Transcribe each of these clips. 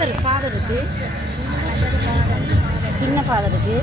Father இருக்கு, சின்ன father இருக்கு.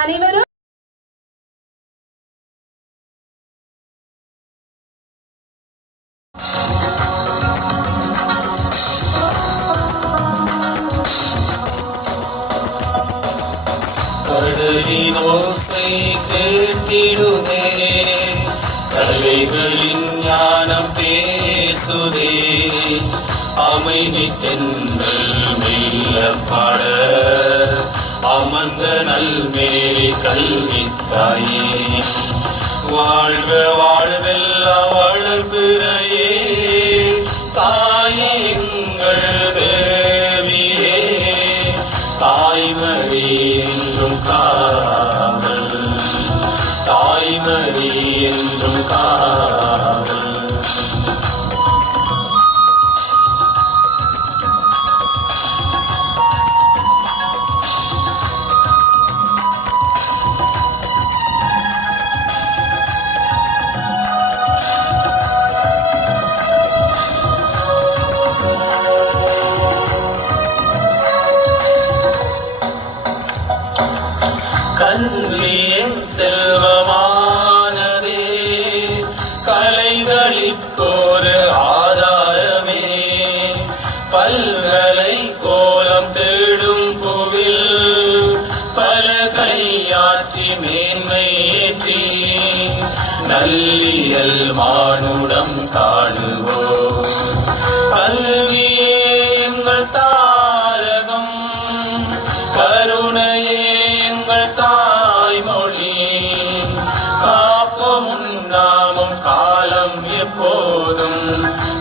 அனைவரும் கடலின் ஓசை கேட்டிடுதே, கலைகளின் ஞானம் பேசுதே, அமைதி தென்றல் மெல்ல பாட அமர்ந்த நல்மேரி கல்வித்தாயே, வாழ்க வாழ்வெல்லாம் வளர்பிறையே, தாயே எங்கள் தேவியே, தாய்மறி என்றும் காவல், தாய்மறி என்றும் காவல். கல்வியின் செல்வமானதே, கலைகளிற்கொரு ஆதாரமே, பல்கலை கோலம் தேடும் புவில் பல கையாற்றி மேன்மை ஏற்றி நல்லியல் மானுடம் காணுவோம். கல்வியே எங்கள் தாரகம், கருணையே எங்கள் தாய்மொழி, காப்போம் உன்னாமம் காலம் எப்போதும்,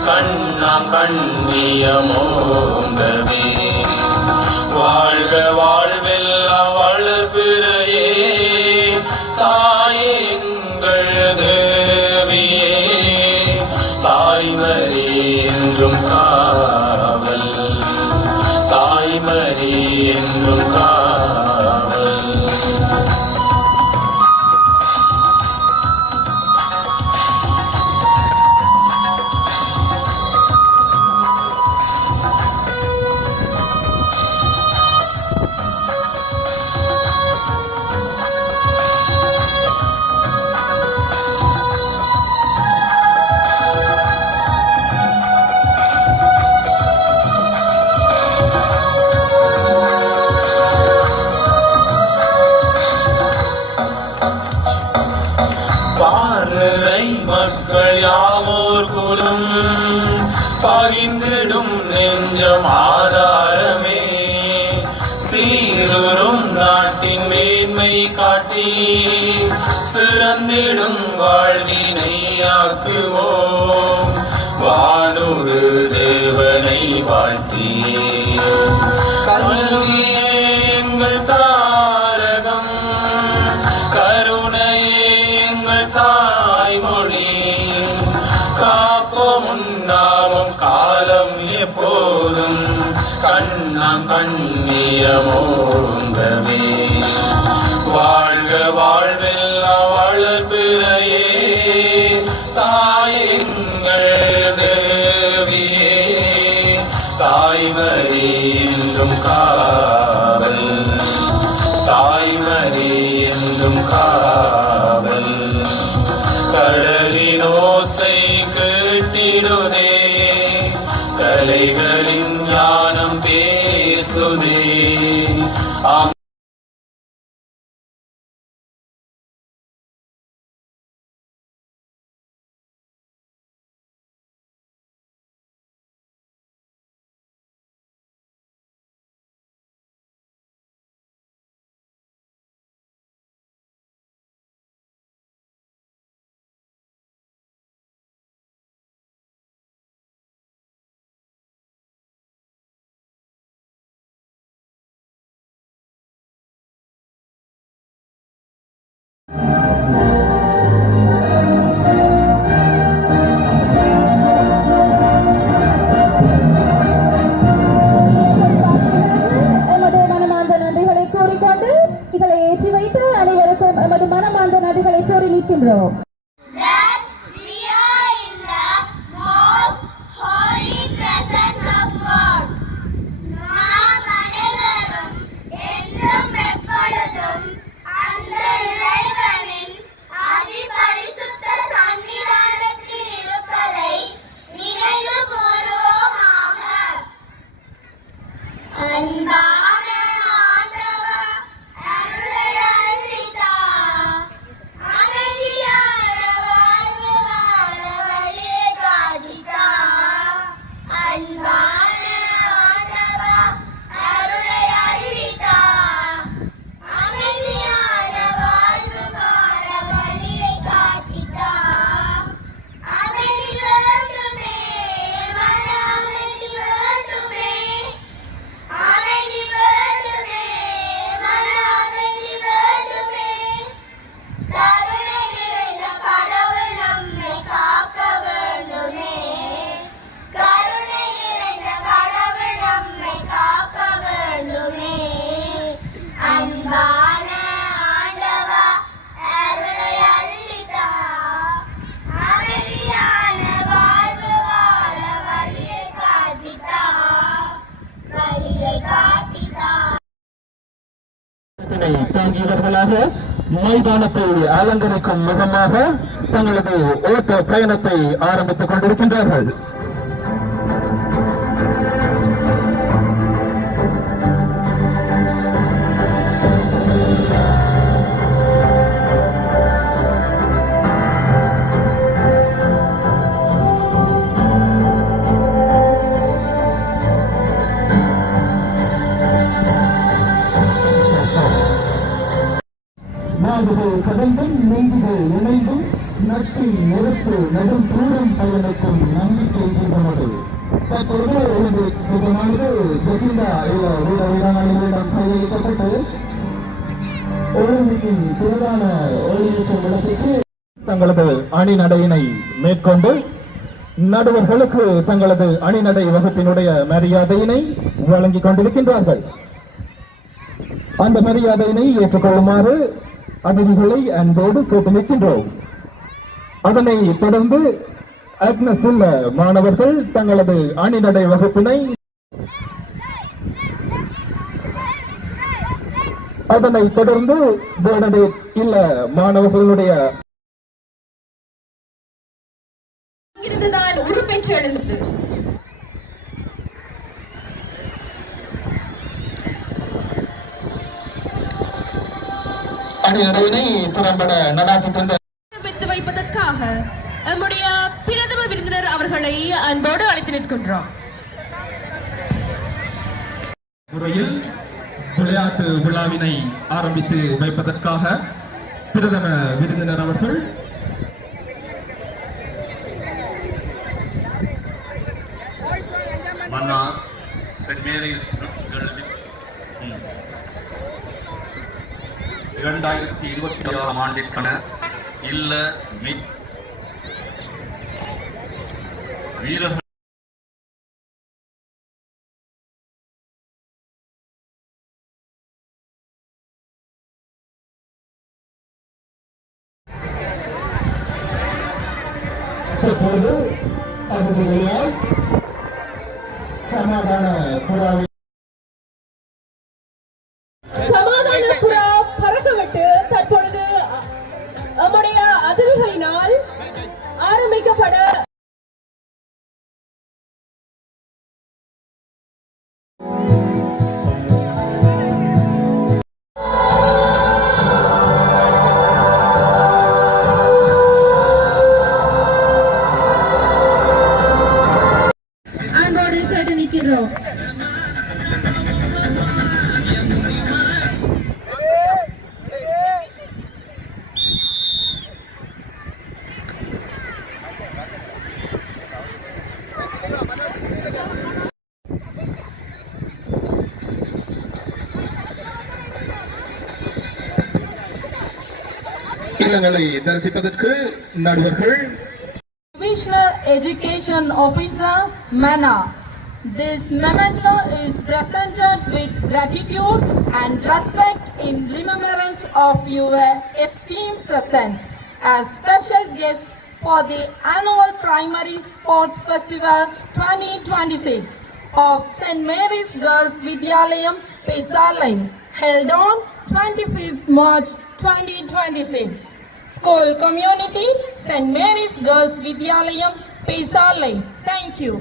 கண்ணாம் கண்ணியமோங்கவே, வாழ்க வாழ்வெல்லாம் வளர்பிறையே, தாயே எங்கள் தேவியே, தாய்மறி என்றும் காவல், தாய்மறி என்றும் காவல். வானுரை மக்கள் யாவோர் குலம் பகிர்ந்திடும் நெஞ்சம் ஆதாரமே சீருறும் நாட்டின் மேன்மை காட்டி சிறந்திடும் வாழ்வினை ஆக்குவோம் வானூறு தேவனை வாழ்த்தியே கல்வியே எங்கள் தாரகம் கருணையே எங்கள் தாய்மொழி காப்போம் உன்னாமம் காலம் எப்போதும் கண்ணாம் கண்ணியமோங்கவே வாழ்க வாழ்வெல்லாம் வளர்பிறையே தாயெங்கள் தேவியே தாய்மறி என்றும் காவல் தாய்மறி என்றும் காவல் கடலின் ஓசை கேட்டிடுதே கலைகளின் ஞானம் பேசுதே ஏற்றி வைத்து அனைவருக்கும் எமது மனமார்ந்த நன்றிகளை கூறி நிற்கின்றோம். தாங்கியவர்களாக மைதானத்தை அலங்கரிக்கும் முகமாக தங்களது ஓட்ட பயணத்தை ஆரம்பித்துக் கொண்டிருக்கின்றார்கள். கடந்தும் நீங்குகள் இணைந்தும் நட்பின் நெருப்பு நெடும் தூரம் பயணிக்கும் நம்பிக்கை தீபமானது தற்பொழுது இந்த தீபமானது ஜெசிந்தா வீராங்கனைகளிடம் கையளிக்கப்பட்டு ஒலிம்பிக்கின் பிரதான ஒளியேற்றும் இடத்திற்கு தங்களது அணிநடையினை மேற்கொண்டு நடுவர்களுக்கு தங்களது அணிநடை வகுப்பினுடைய மரியாதையினை வழங்கிக் கொண்டிருக்கின்றார்கள். அந்த மரியாதையினை ஏற்றுக்கொள்ளுமாறு அதிதிகளை அன்போடு கேட்டு நிற்கின்றோம். அதனை தொடர்ந்து அக்னஸ் உள்ள மாணவர்கள் தங்களது அணிநடை வகுப்பினை அதனை தொடர்ந்து பேர்னடேட் இல்ல மாணவர்களுடைய இருந்துதான் உருப்பெற்று எழுந்தது. அணிநடையினை திறம்பட நடாத்தி தந்த நம்முடைய பிரதம விருந்தினர் அவர்களை அன்போடு அழைத்து நிற்கின்றோம். முறையில் விளையாட்டு விழாவினை ஆரம்பித்து வைப்பதற்காக பிரதம விருந்தினர் அவர்கள் மன்னா சென்ட் மேரிஸ் 2026 ஆண்டிற்கான இல்ல வீரர்கள் தற்போது அவர்களால் சமாதான புறாவை சமாதான புறா பறக்கவிட்டு தற்பொழுது நம்முடைய அதிதிகளினால் ஆரம்பிக்கப்பட அன்போடு கேட்டு நிற்கின்றோம். இல்லங்களை தரிசிப்பதற்கு நடுவர்கள் Divisional Education Officer Mana. This memento is presented with gratitude and respect in remembrance of your esteemed presence as special guests for the annual Primary Sports Festival 2026 of St. Mary's Girls Vidyalayam, Pesalai, held on 25th March 2026. School community, St. Mary's Girls Vidyalayam, Pesalai. Thank you.